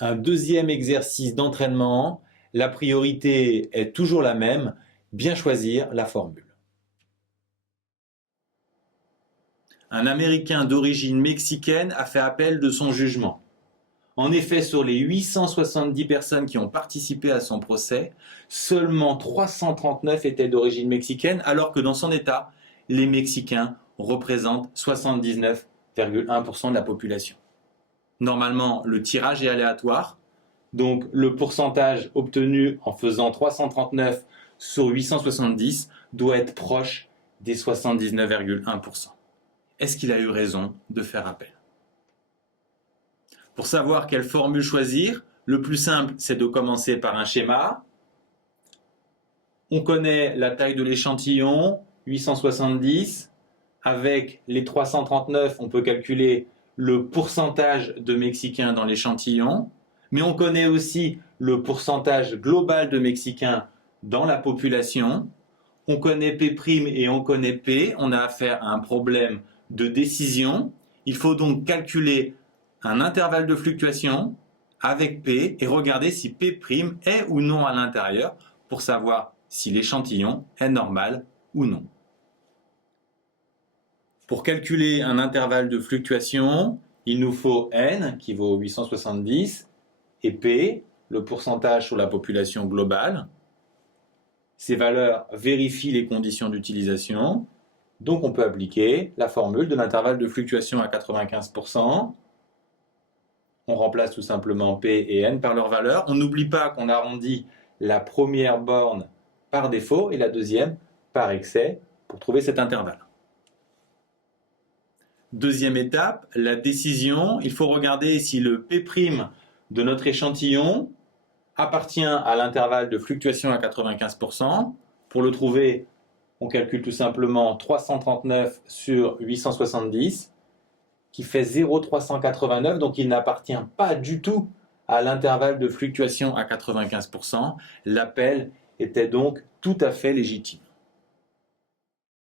un deuxième exercice d'entraînement. La priorité est toujours la même, bien choisir la formule. Un Américain d'origine mexicaine a fait appel de son jugement. En effet, sur les 870 personnes qui ont participé à son procès, seulement 339 étaient d'origine mexicaine, alors que dans son État, les Mexicains représentent 79,1% de la population. Normalement, le tirage est aléatoire, donc le pourcentage obtenu en faisant 339 sur 870 doit être proche des 79,1%. Est-ce qu'il a eu raison de faire appel? Pour savoir quelle formule choisir, le plus simple, c'est de commencer par un schéma. On connaît la taille de l'échantillon, 870. Avec les 339, on peut calculer le pourcentage de Mexicains dans l'échantillon. Mais on connaît aussi le pourcentage global de Mexicains dans la population. On connaît P' et on connaît P. On a affaire à un problème de décision. Il faut donc calculer un intervalle de fluctuation avec P et regarder si P' est ou non à l'intérieur pour savoir si l'échantillon est normal ou non. Pour calculer un intervalle de fluctuation, il nous faut N qui vaut 870 et P, le pourcentage sur la population globale. Ces valeurs vérifient les conditions d'utilisation. Donc on peut appliquer la formule de l'intervalle de fluctuation à 95%. On remplace tout simplement P et N par leurs valeurs. On n'oublie pas qu'on arrondit la première borne par défaut et la deuxième par excès pour trouver cet intervalle. Deuxième étape, la décision. Il faut regarder si le P' de notre échantillon appartient à l'intervalle de fluctuation à 95%. Pour le trouver, on calcule tout simplement 339 sur 870, qui fait 0,389, donc il n'appartient pas du tout à l'intervalle de fluctuation à 95%. L'appel était donc tout à fait légitime.